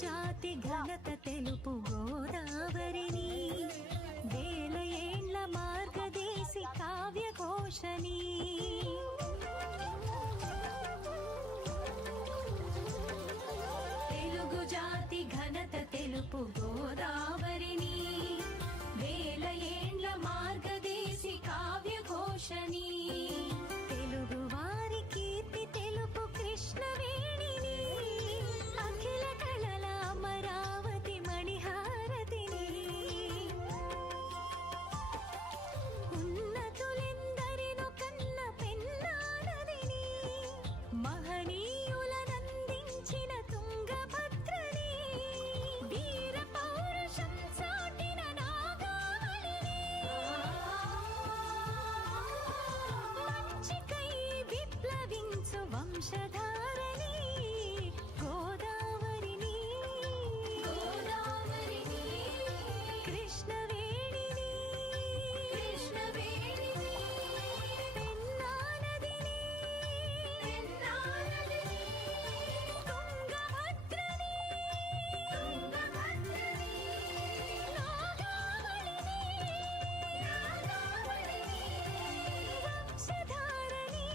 జాతి ఘనత తెలుపు గోదావరిని, వేల ఏండ్ల మార్గదేశి కావ్య ఘోషని. తెలుగు జాతి ఘనత తెలుపు గోదావరిని, వేల ఏండ్ల మార్గదేశి కావ్య ఘోషని. తెలుగు వారి కీర్తి తెలుపు కృష్ణవేణిని, అఖిల కళల అమరావతి మణిహారతిని. ఉన్నతులెందరినో కన్న పెన్నానదిని, మహనీయులనందించిన తుంగభద్రని, వీర పౌరుషం చాటిన నాగావళిని. మంచికై విప్లవించు వంశధారని, గోదావరిని, గోదావరిని, కృష్ణవేణిని, కృష్ణవేణిని, పెన్నానదిని, పెన్నానదిని, తుంగభద్రని, తుంగభద్రని, నాగావళిని, నాగావళిని, వంశధారని.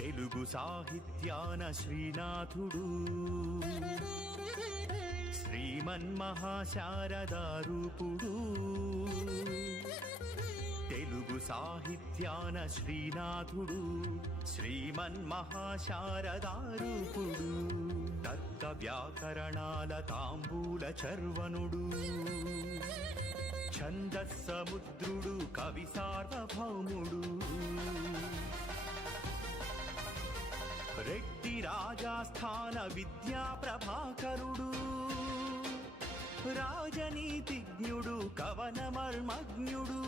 తెలుగు సాహిత్యాన శ్రీనాథుడు, శ్రీమన్మహాశారదారూపుడు. తెలుగు సాహిత్యాన శ్రీనాథుడు, శ్రీమన్మహాశారదారూపుడు. తర్క వ్యాకరణాల తాంబూల చర్వనుడు, ఛందస్సముద్రుడు, కవి సార్వభౌముడు. రెడ్డి రాజాస్థాన విద్యా ప్రభాకరుడు, రాజనీతిజ్ఞుడు, కవన మర్మజ్ఞుడు.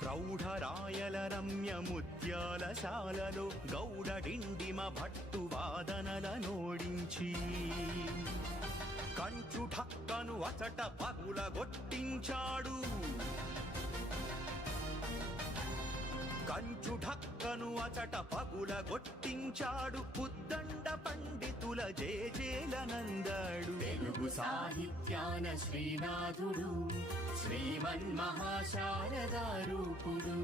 ప్రౌఢరాయల రమ్య ముత్యాలశాలలో గౌడడిండిమ భట్టు వాదనల నోడించి, కంచు ఢక్కను అచట పగులగొట్టించాడు. కంచు ఢక్కను అచట పగులగొట్టించాడు. ఉద్దండ పండితుల జేజేలనందాడు. తెలుగు సాహిత్యాన శ్రీనాథుడు, శ్రీమన్మహాశారదారూపుడు.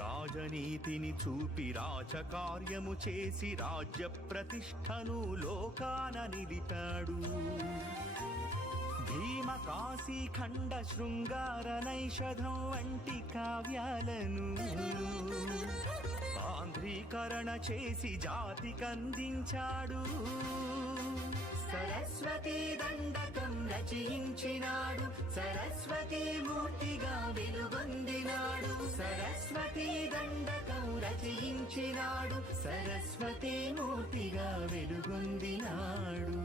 రాజనీతిని చూపి రాజకార్యము చేసి రాజ్య ప్రతిష్టను లోకాన నిలిపాడు. భీమ కాశీ ఖండ శృంగార నైషధం వంటి కావ్యాలను ఆంధ్రీకరణ చేసి జాతికందించాడు. సరస్వతీ దండకం రచయించినాడు, సరస్వతీ మూర్తిగా వెలుగొందినాడు. సరస్వతీ దండకం రచయించినాడు, సరస్వతీ మూర్తిగా వెలుగొందినాడు.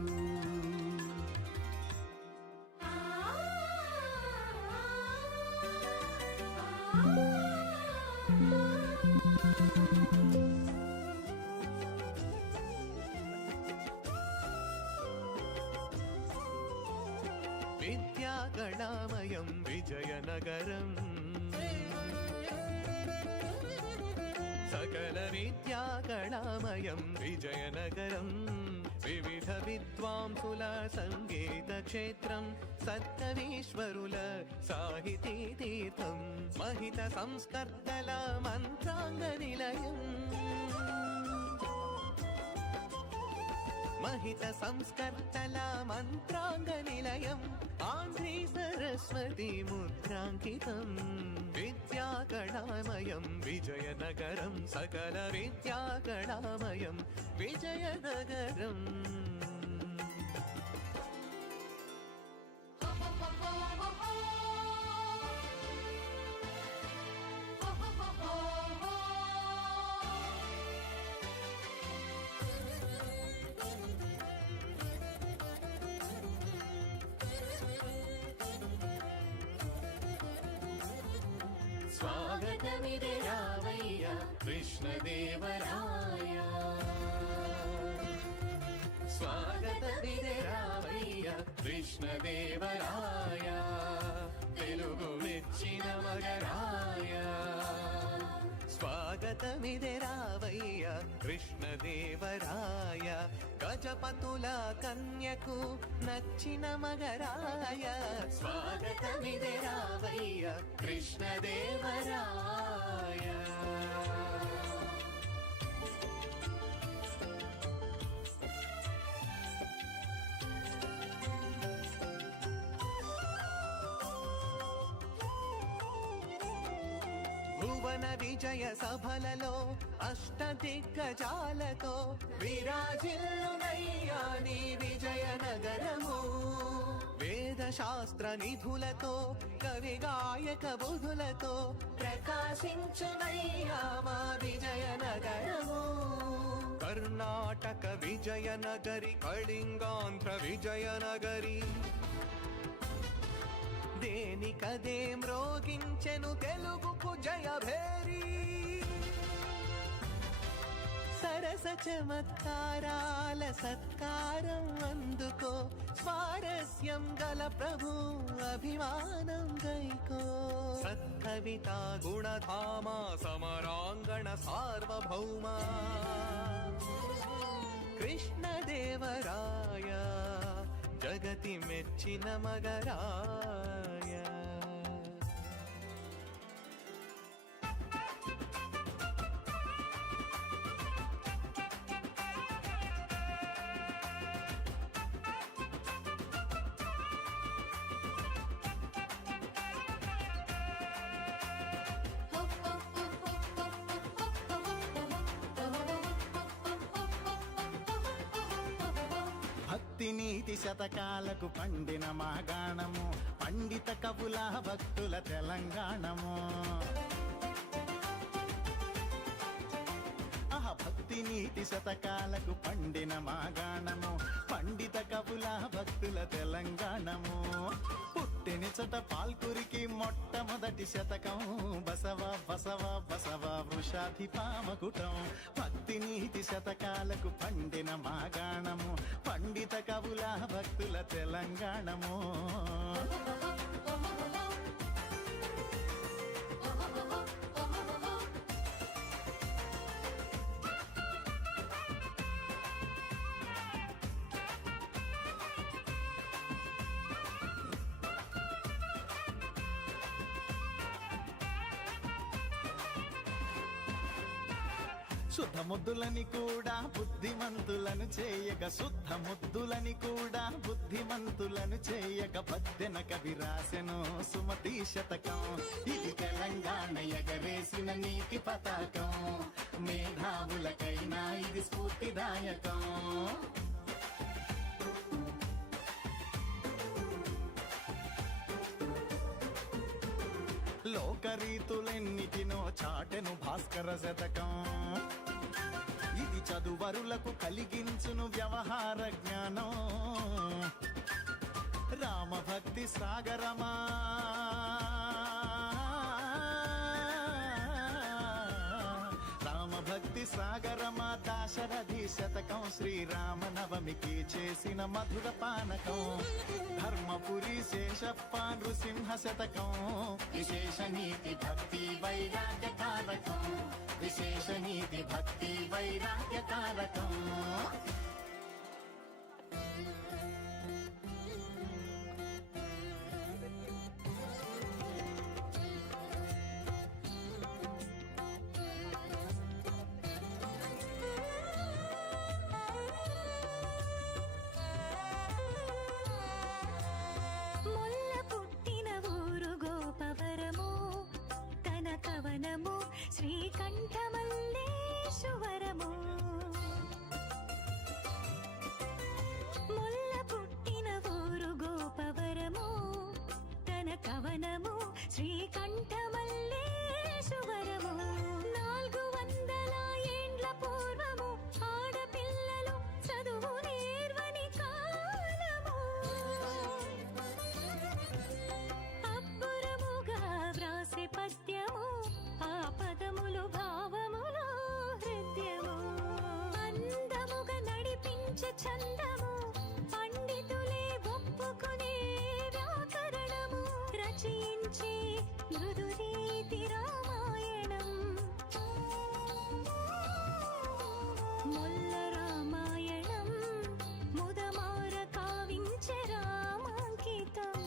విద్యాగణామయం విజయనగరం, సకల విద్యాగణామయం విజయనగరం. వివిధ విద్వాంసుల సంగీత క్షేత్రం, సత్కవీశ్వరుల సాహితీ తీర్థం. మహిత సంస్కర్తల మంత్రాంగ నిలయం, మహిత సంస్కర్తల మంత్రాంగ నిలయం. ఆంధ్రీ సరస్వతి ముద్రాంకితం. విద్యాగణామయం విజయనగరం, సకల విద్యాగణామయం విజయనగరం. స్వాగతమిదే రావయ్య కృష్ణదేవరాయ స్వాగతమిదే రావయ్య కృష్ణదేవరాయ తెలుగు మెచ్చిన మగరాయ స్వాగతమిదే రావయ్య కృష్ణదేవరాయ గజపతుల కన్యకు నచ్చిన మగరాయ స్వాగతమిదే రావయ్య కృష్ణదేవరాయ భువన విజయ సభలలో అష్టదిగ్గజాలతో విరాజిల్లునయ్యా నీ విజయనగరము వేద శాస్త్ర నిధులతో కవి గాయక బుధులతో ప్రకాశించునయ్యా మా విజయనగరము కర్ణాటక విజయనగరి కళింగాంధ్ర విజయనగరి దేనికదే మ్రోగించెను తెలుగుకు జయభేరి సరస చమత్కారాల సత్కారం అందుకో స్వారస్యం గల ప్రభు అభిమానం గైకో సత్కవిత గుణధామ సమరాంగణ సార్వభౌమ కృష్ణదేవరాయ జగతి మెచ్చిన మగరాయ భక్తి నీతి శతకాలకు పండిన మాగాణము పండిత కవుల భక్తుల తెలంగాణము భక్తి నీతి శతకాలకు పండిన మాగాణము పండిత కవుల భక్తుల తెలంగాణము పుట్టిన చట పాల్కురికి మొట్టమొదటి శతకం బసవ బసవ బసవ వృషాధిపామకుటం భక్తి నీతి శతకాలకు పండిన మాగాణము పండిత కవుల భక్తుల తెలంగాణము శుద్ధ ముద్దులని కూడా బుద్ధిమంతులను చేయక శుద్ధ ముద్దులని కూడా బుద్ధిమంతులను చేయక పద్దెన కవి రాసెను సుమతి శతకం ఇది తెలంగాణ ఎగరేసిన నీతి పతాకం మేధావులకైనా ఇది స్ఫూర్తిదాయకం లోకరీతులెన్నిటినో చాటెను భాస్కర శతకం ఇది చదువరులకు కలిగించును వ్యవహార జ్ఞానం రామభక్తి సాగరమా రామభక్తి సాగరమా దాశరథి శతకం శ్రీరామ నవమికి చేసిన మధుర పానకం ధర్మపురి శేషప్ప నృసింహ శతకం విశేష నీతి భక్తి వైరాగ్య కారకం విశేష నీతి భక్తి వైరాగ్య కారకం ముల్ల పుట్టిన ఊరు గోపవరము తన కవనము శ్రీకంఠమల్లేశ్వరము ముల్ల పుట్టిన ఊరు గోపవరము తన కవనము శ్రీకంఠమల్లేశ్వరము 400 ఏండ్ల పూర్వము ఆడపిల్లలు చదువు నేర్వని కాలము అబ్బురముగా వ్రాసే పద్యము చందము పండితులే ఒప్పుకునే వ్యాకరణము రచించే మృదు రీతి రామాయణం మొల్ల రామాయణం ముదమార కావించే రామాంకితం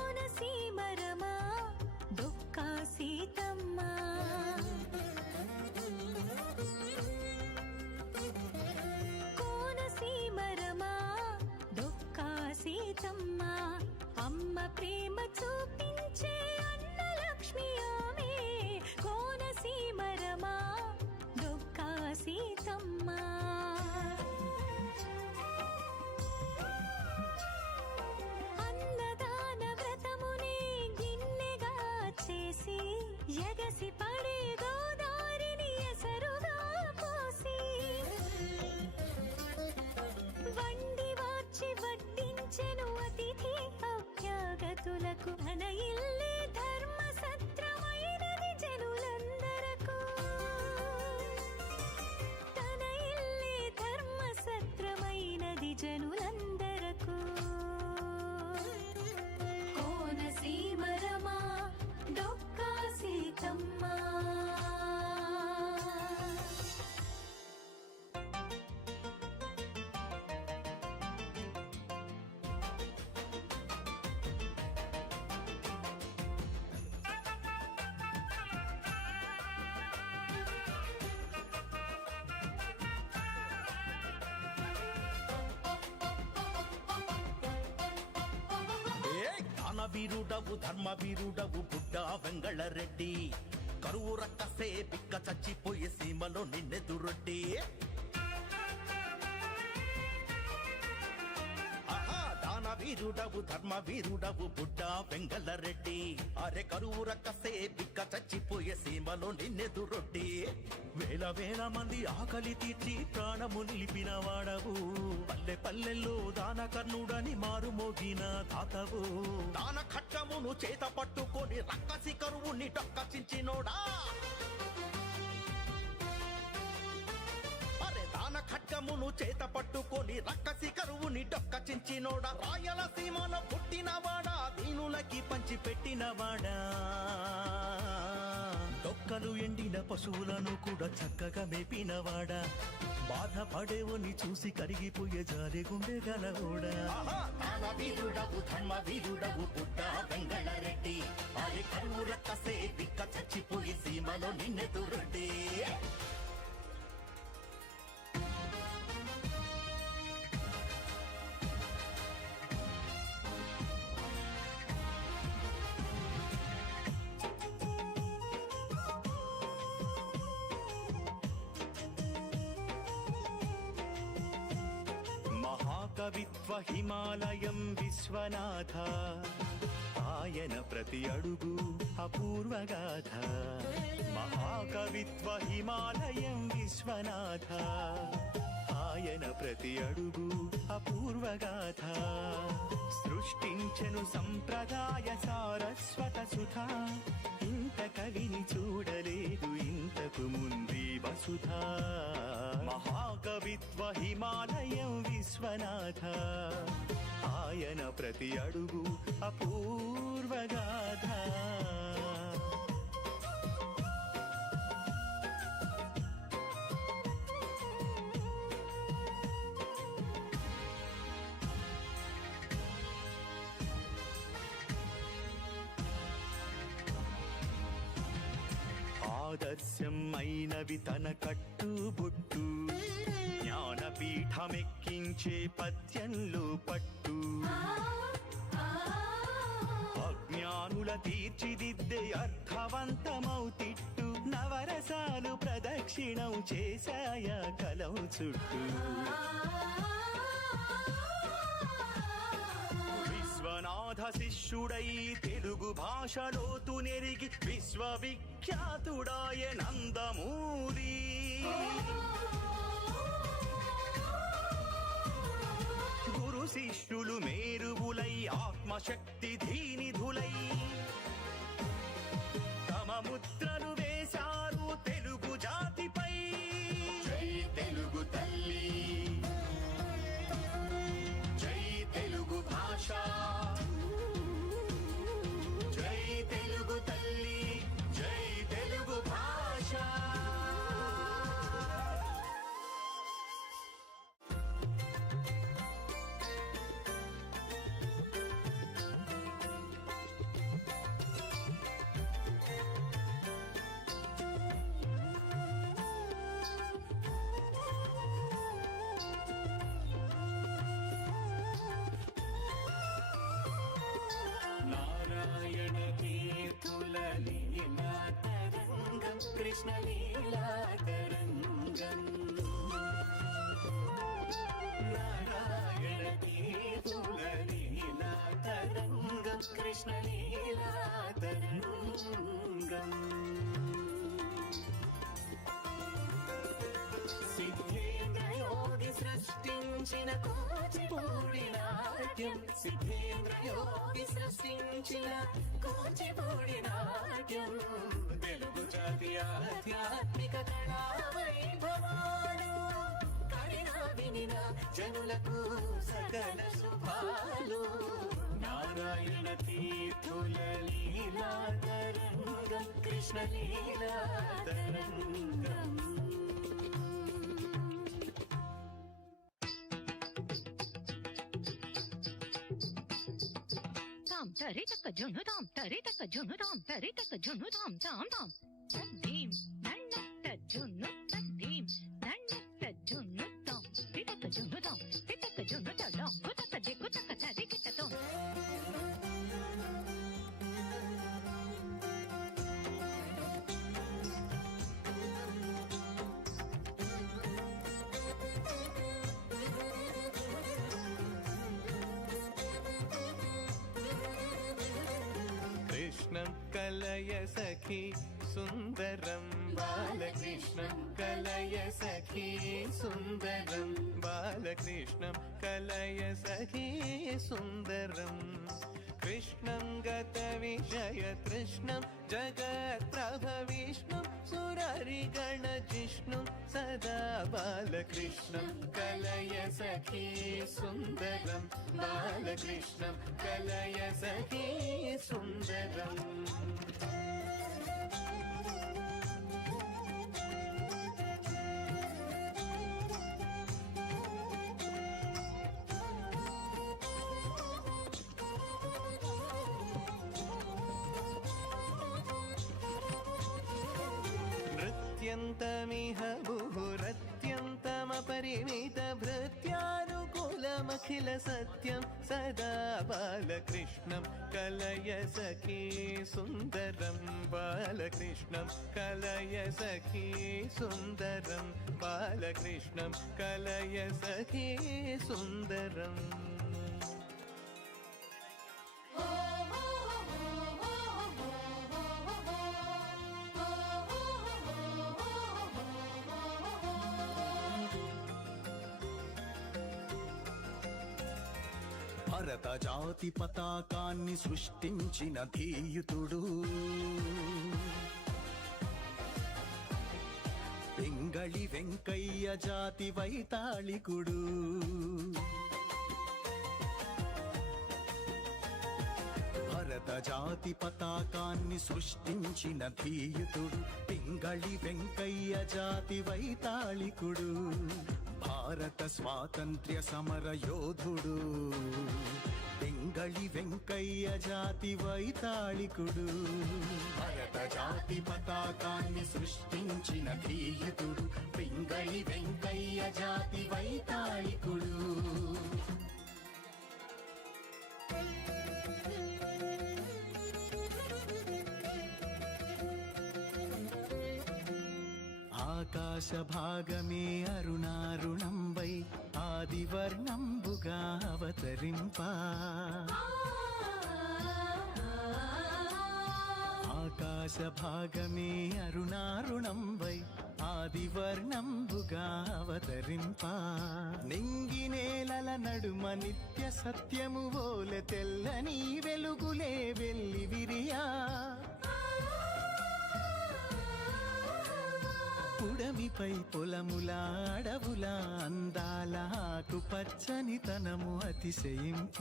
కోనసీమరమా దుఃఖ సీతమ్మ కోనసీమరమా దుఃఖ సీతమ్మ అమ్మ ప్రేమ చూపించే అన్న లక్ష్మి ఆమె కోనసీమరమా దుఃఖ సీతమ్మ అన్నదాన వ్రతమునే గిన్నెగా చేసి ఎగసి పడే గోదారిని ఎసరుగా పోసి వండి వార్చి వడ్డించెను అతిథి అభ్యాగతులకు తన ఇల్లే ధర్మ సత్రమైనది జనులందరకు తన ఇల్లే ధర్మ సత్రమైనది జనులందరకు కోనసీమరమా డొక్కా సీతమ్మ దానవీరుడవు ధర్మవీరుడవు బుడ్డ వెంగళరెడ్డి కరువు రక్కసే పిక్క చచ్చిపోయే సీమలో నిన్నెదురొడ్డి దానవీరుడవు ధర్మవీరుడవు బుడ్డ వెంగళరెడ్డి అరే కరువు రక్కసే పిక్క చచ్చిపోయే సీమలో నిన్నెదురొడ్డి వేల వేల మంది ఆకలి తీర్చి ప్రాణము నిలిపిన వాడవు పల్లె పల్లెల్లో దాన కర్ణుడని మారుమోగిన తాతవు దాన ఖడ్గమును చేత పట్టుకొని రక్కసి కరువుని డొక్కచించినోడా అరే దాన ఖడ్గమును చేత పట్టుకొని రక్కసి కరువుని డొక్కచించినోడా రాయలసీమలో పుట్టినవాడా దీనులకి పంచి పెట్టినవాడా డొక్కలు ఎండిన పశువులను కూడా చక్కగా మేపినవాడా బాధపడేవని చూసి కరిగిపోయే జాలి గుండె గలవోడా వీరుడవు ధర్మ వీరుడవు పుట్ట వెంగళరెడ్డి అరే కరువు రక్కసే పిక్క చచ్చిపోయి సీమలో నిన్నెదురొడ్డి కవిత్వ హిమాలయం విశ్వనాథ ఆయన ప్రతి అడుగు అపూర్వగాథ మహాకవిత్వ హిమాలయం విశ్వనాథ ఆయన ప్రతి అడుగు అపూర్వగాథ సృష్టించెను సంప్రదాయ సారస్వత సుధ ఇంత కవిని చూడలేదు ఇంతకు ముందు వసుధ మహాకవిత్వ హిమాలయం విశ్వనాథ ఆయన ప్రతి అడుగు అపూర్వగాథ ఆదర్శం అయినవి తన కట్టుబొట్టు జ్ఞానపీఠమెక్కించే పద్యంలో పట్టు అజ్ఞానుల తీర్చిదిద్దే అర్థవంతమౌతిట్టు నవరసాలు ప్రదక్షిణం చేశాయా కలం చుట్టూ విశ్వనాథ శిష్యుడై తెలుగు భాషలోతు నెరిగి విశ్వవిఖ్యాతుడాయ నందమూరి శిష్యులు మేరువులై ఆత్మశక్తి ధీనిధులై తమ ముద్రలు వేశారు తెలుగు జాతిపై. జై తెలుగు తల్లి, జై తెలుగు భాష, జై తెలుగు తల్లి, జై తెలుగు భాష. నారాయణ తీర్థుల లీలా తరంగం, కృష్ణ లీలా తరంగం. నారాయణ తీర్థుల లీలా తరంగం, కృష్ణ లీలా తరంగం. సిద్ధేంద్ర యోగి సృష్టించిన కూచిపూడి నాట్యం, సిద్ధేంద్ర యోగి సృష్టించిన కూచిపూడి నాట్యం. తెలుగు జాతి ఆధ్యాత్మిక కళా వైభవాలు కడినా వినిన జనులకు సకల శుభాలు. నారాయణ తీర్థుల లీలా తరంగం, కృష్ణ లీలా తరంగం. తాం తరి తక్క జును తాం తరి తక్క జును తాం తరి తక్క జును తాం తాం తాం తద్దీం నన్నట్ట జును తద్దీం నన్నట్ట జును తాం తితక్క జును తాం తితక్క జును తడం కుతక్క దిక్కు తక్క తది కిట్టతో. కృష్ణం కలయ సఖీ సుందరం బాలకృష్ణం కలయ సఖీ సుందరం బాలకృష్ణం కలయ సఖీ సుందరం. కృష్ణం గత విషయ తృష్ణం జగత్ ప్రభ విష్ణు సురరి గణ జిష్ణు సదా బాలకృష్ణం కలయ సఖీ సుందరం బాలకృష్ణం కలయ సఖీ సుందరం. నృత్యంతమిహ ముహురత్యంతమపరిమిత భృత్యానుకూలమఖిల సత్యం సదా బాలకృష్ణం కలయ సఖీ సుందరం బాలకృష్ణం కలయ సఖీ సుందరం బాలకృష్ణం కలయ సఖీ సుందరం. భరత జాతి పతాకాన్ని సృష్టించిన ధీయుతుడు, పింగళి వెంకయ్య జాతి వైతాళికుడు. భరత జాతి పతాకాన్ని సృష్టించిన ధీయుతుడు, పింగళి వెంకయ్య జాతి వైతాళికుడు. భారత స్వాతంత్ర్య సమర యోధుడు, పింగళి వెంకయ్య జాతి వైతాళికుడు. భరత జాతి పతాకాన్ని సృష్టించిన ధీయుతుడు, పింగళి వెంకయ్య జాతి వైతాళికుడు. ఆకాశ భాగమే అరుణారుణం వై ఆదివర్ణంబుగా అవతరింప. ఆకాశ భాగమే అరుణారుణం వై ఆదివర్ణంబుగా అవతరింప నింగి నేలల నడుమ నిత్య సత్యము ఓలె తెల్లని వెలుగులే వెల్లి విరియా పుడమిపై పొలముల అడవుల అందాల ఆకు పచ్చనితనము అతిశయింప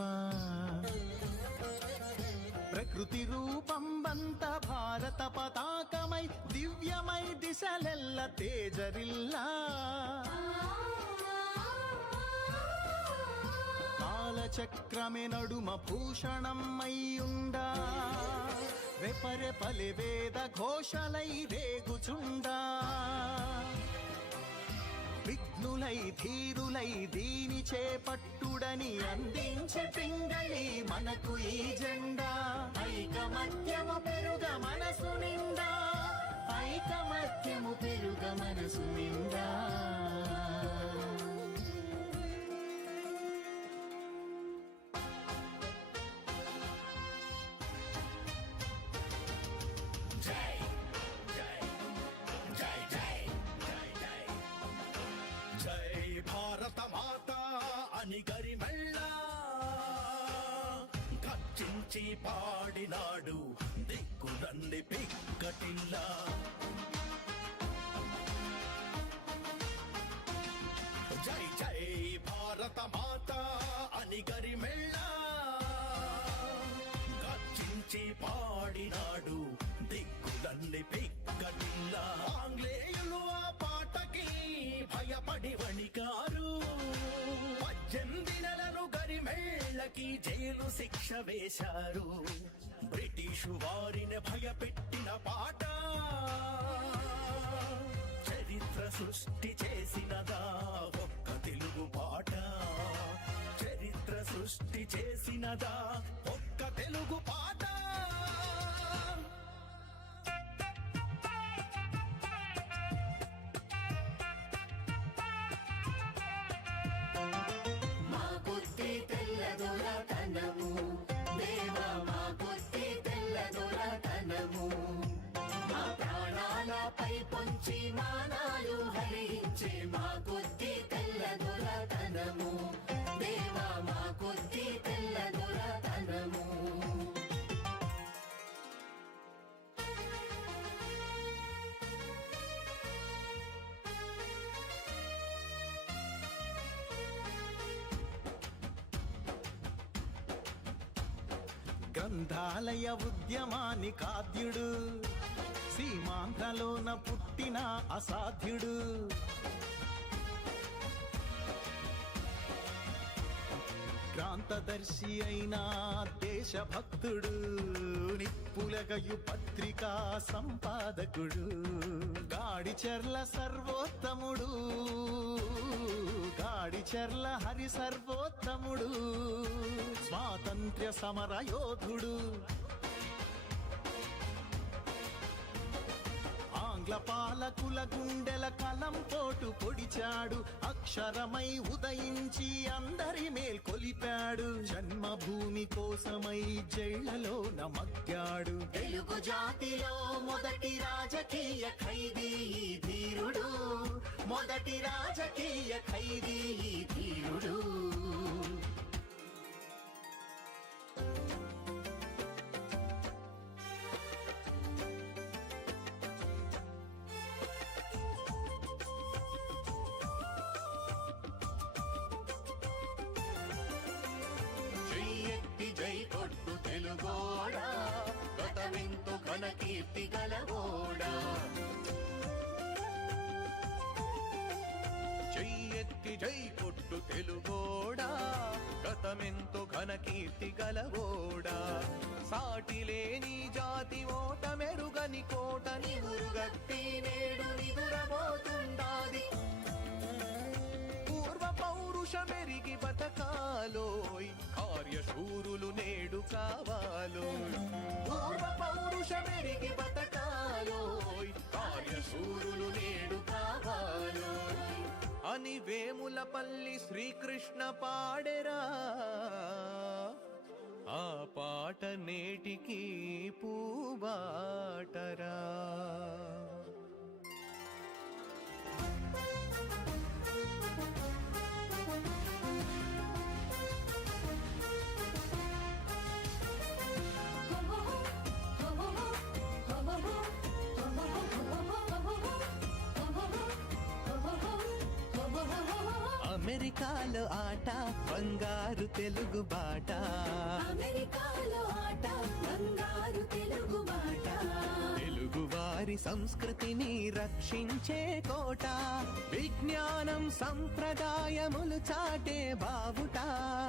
ప్రకృతి రూపంబంత భారత పతాకమై దివ్యమై దిశలెల్ల తేజరిల్లా కాలచక్రమే నడుమ భూషణం అయ్యుండా రెపరెపలె వేద ఘోషలై రేగుచుండా విఘ్నులై ధీరులై దీని చేపట్టుడని అందించే పింగళి మనకు ఈ జెండా ఐకమత్యము పెరుగ మనసు నిండా ఐకమత్యము పెరుగ మనసు నిండా జై భారత మాత అని గరిమెళ్ళ గర్జించి పాడినాడు దిక్కులన్నీ పిక్కటిల్లా జై జై భారత మాత అని గరిమెళ్ళ గర్జించి పాడినాడు దిక్కులన్నీ పిక్కటిల్లా ఆంగ్లేయులు ఆ పాటకి భయపడి వణికారు 18 నెలలు గరిమెళ్ళకి జైలు శిక్ష వేశారు బ్రిటిషు వారిని భయపెట్టిన పాట చరిత్ర సృష్టి చేసినదా ఒక్క తెలుగు పాట చరిత్ర సృష్టి చేసినదా ఒక్క తెలుగు పాట మా బుద్ధి తెల్లదొరతనము దేవా మా బుద్ధి తెల్లదొరతనము మా ప్రాణాలపై పొంచి మానాలు హరించే మా బుద్ధి తెల్లదొరతనము దేవా మా బుద్ధి తెల్లదొరతనము గ్రంథాలయ ఉద్యమాని కాద్యుడు సీమాంధ్రలోన పుట్టిన అసాధ్యుడు క్రాంతదర్శి అయిన దేశభక్తుడు నిప్పులగయు పత్రికా సంపాదకుడు గాడిచెర్ల సర్వోత్తముడు గాడిచెర్ల హరి సర్వోత్తముడు స్వాతంత్ర్య సమర యోధుడు ఆంగ్ల పాలకుల గుండెల కలం పోటు పొడిచాడు అక్షరమై ఉదయించి అందరి మేల్కొలిపాడు జన్మభూమి కోసమై జైళ్లలో నమగ్గాడు తెలుగు జాతిలో మొదటి రాజకీయ ఖైదీ ఈ ధీరుడు మొదటి రాజకీయ ఖైదీ ఈ ధీరుడు జై ఎత్తి జై కొట్టు తెలుగోడా గతమెంతో ఘన కీర్తి గలవోడా జై ఎత్తి జై కొట్టు తెలుగోడా గతమెంతో ఘన కీర్తి గలవోడా సాటి లేని జాతి ఓట మెరుగని కోటని ఉరుగత్తి నేడు నిదురబోతుండాది పూర్వ పౌరుషమెరిగి బతకాలోయ్ కార్యశూరులు నేడు కావాలోయ్ పూర్వ పౌరుషమెరిగి బతకాలోయ్ కార్యశూరులు నేడు కావాలోయ్ అని వేములపల్లి శ్రీకృష్ణ పాడెరా ఆ పాట నేటికి పూబాటరా అమెరికాలో ఆట బంగారు తెలుగు బాట అమెరికాలో ఆట బంగారు తెలుగు బాట తెలుగు వారి సంస్కృతిని రక్షించే కోట విజ్ఞానం సంప్రదాయములు చాటే బావుట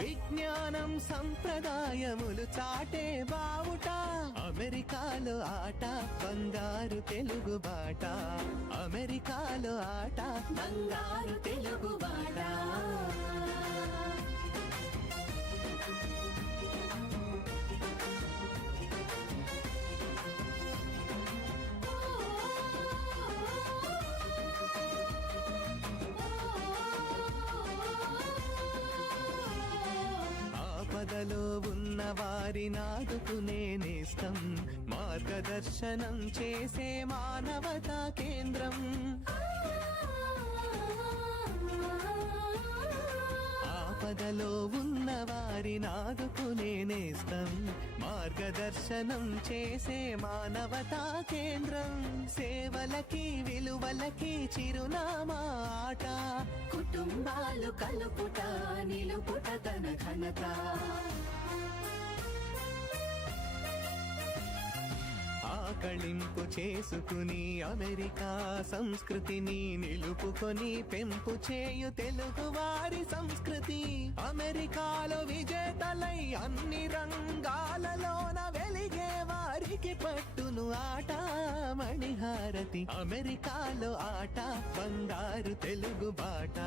విజ్ఞానం సంప్రదాయములు చాటే బావుట అమెరికాలో ఆట బంగారు తెలుగు బాట అమెరికాలో ఆట బంగారు తెలుగు బాట ఆపదలో ఉన్న వారి నాదుకునే నేస్తం మార్గదర్శనం చేసే మానవతా కేంద్రం ఆపదలో ఉన్న వారి నాదుకునే నేస్తం మార్గదర్శనం చేసే మానవతా కేంద్రం సేవలకి విలువలకి చిరునామా ఆట కుటుంబాలు కలుపుట నిలుపుట తన ఘనత ఆకళింపు చేసుకుని అమెరికా సంస్కృతిని నిలుపుకొని పెంపు చేయు తెలుగు వారి సంస్కృతి అమెరికాలో విజేతలై అన్ని రంగాలలోన వెలిగే వారికి పట్టును ఆట మణిహారతి అమెరికాలో ఆట బంగారు తెలుగు బాట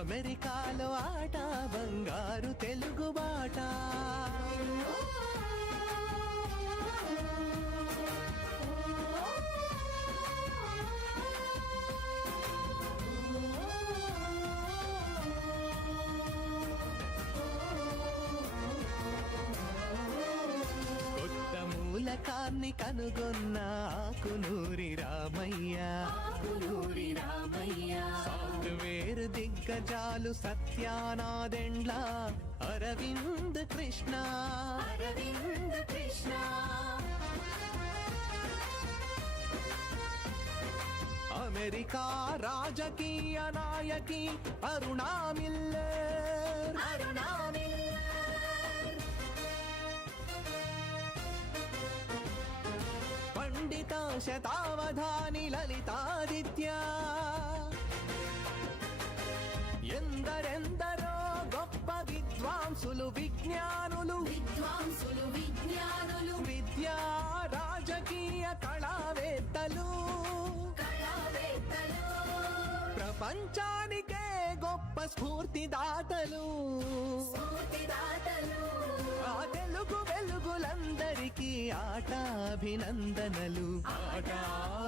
అమెరికాలో ఆట బంగారు తెలుగు బాట మూలకాన్ని కనుగొన్న ఆకునూరి రామయ్య ఆకునూరి రామయ్య సాఫ్ట్వేర్ దిగ్గజాలు సత్యానాదెండ్ల అరవింద్ కృష్ణ అరవింద్ కృష్ణ అమెరికా రాజకీయ నాయకి అరుణా మిల్లర్ అరుణా పండిత శతావధాని లలితాదిత్య ఎందరెందరో గొప్ప విద్వాంసులు విజ్ఞానులు విద్యా రాజకీయ కళావేత్తలు ప్రపంచానికే గొప్ప స్ఫూర్తిదాతలు ఆ తెలుగు వెలుగులందరికీ ఆట అభినందనలు ఆట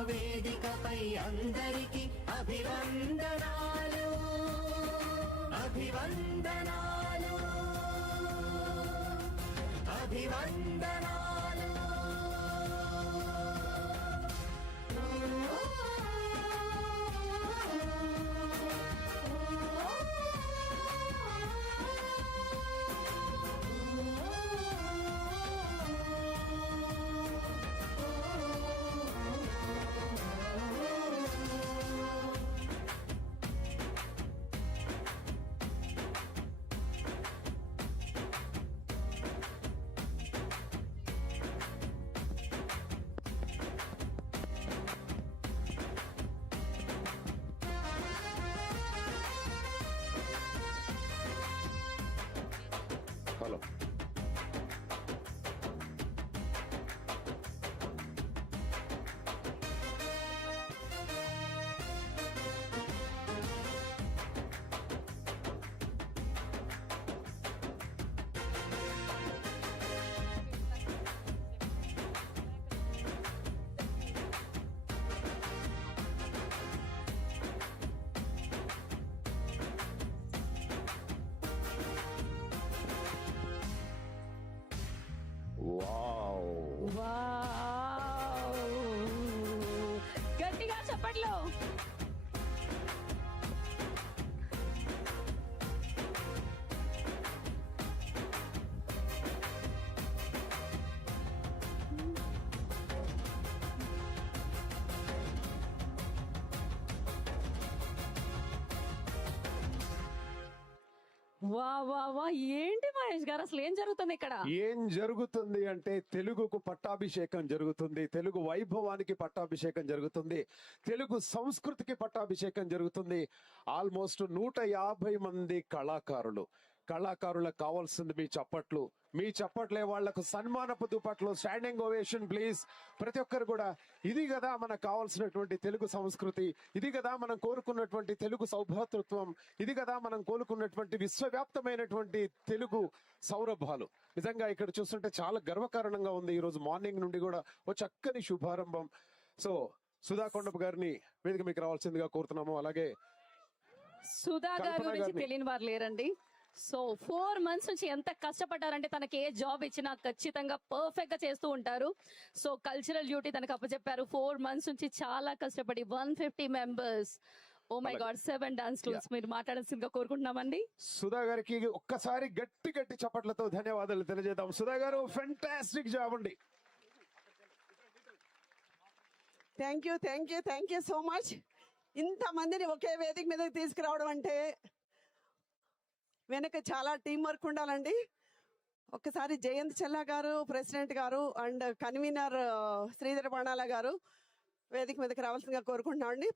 వేదికపై అందరికి అభివందనాలు అభివందనాలు అభివందనాలు వా వా వా ఏంటి మహేష్ గారు అసలు ఏం జరుగుతుంది ఇక్కడ? ఏం జరుగుతుంది అంటే తెలుగుకు పట్టాభిషేకం జరుగుతుంది, తెలుగు వైభవానికి పట్టాభిషేకం జరుగుతుంది, తెలుగు సంస్కృతికి పట్టాభిషేకం జరుగుతుంది. ఆల్మోస్ట్ 150 మంది కళాకారులకు కావాల్సింది మీ చప్పట్లే వాళ్లకు సన్మానపు దుప్పట్లు, స్టాండింగ్ ఓవేషన్ ప్లీజ్. ప్రతి ఒక్కరు కూడా ఇది కదా మనకు కావాల్సినటువంటి తెలుగు సంస్కృతి, ఇది కదా మనం కోరుకున్నటువంటి తెలుగు సౌభ్రాతృత్వం, ఇది కదా మనం కోరుకున్నటువంటి విశ్వవ్యాప్తమైనటువంటి తెలుగు సౌరభాలు. నిజంగా ఇక్కడ చూస్తుంటే చాలా గర్వకారణంగా ఉంది. ఈ రోజు మార్నింగ్ నుండి కూడా ఓ చక్కని శుభారంభం. సో సుధా కొండపు గారిని వేదిక మీకు రావాల్సిందిగా కోరుతున్నాము. అలాగే సుధా గారి కల్పన గురించి గారిని. తెలియని వారు లేరండి. సో 4 months నుంచి ఎంత కష్టపడ్డారంటే తనకి ఏ జాబ్ ఇచ్చినా ఖచ్చితంగా పర్ఫెక్ట్ గా చేస్తూ ఉంటారు. సో కల్చరల్ డ్యూటీ తనకు అప్పచెప్పారు. 4 months నుంచి చాలా కష్టపడి 150 members, oh my God, 7 dance schools మీరు మాట్లాడాల్సిందిగా కోరుకుంటున్నామండి. సుధా గారికి ఒక్కసారి గట్టి గట్టి చప్పట్లతో ధన్యవాదాలు తెలియజేద్దాం. సుధా గారు ఫెంటాస్టిక్ జాబ్ అండి. Thank you so much. ఇంతమందిని ఒకే వేదిక మీదకి తీసుకురావడం అంటే వెనక చాలా టీం వర్క్ ఉండాలండి. ఒక్కసారి జయంత్ చెల్లా గారు, ప్రెసిడెంట్ గారు అండ్ కన్వీనర్ శ్రీధర బాణాల గారు వేదిక మీదకి రావాల్సిందిగా కోరుకుంటున్నామండి.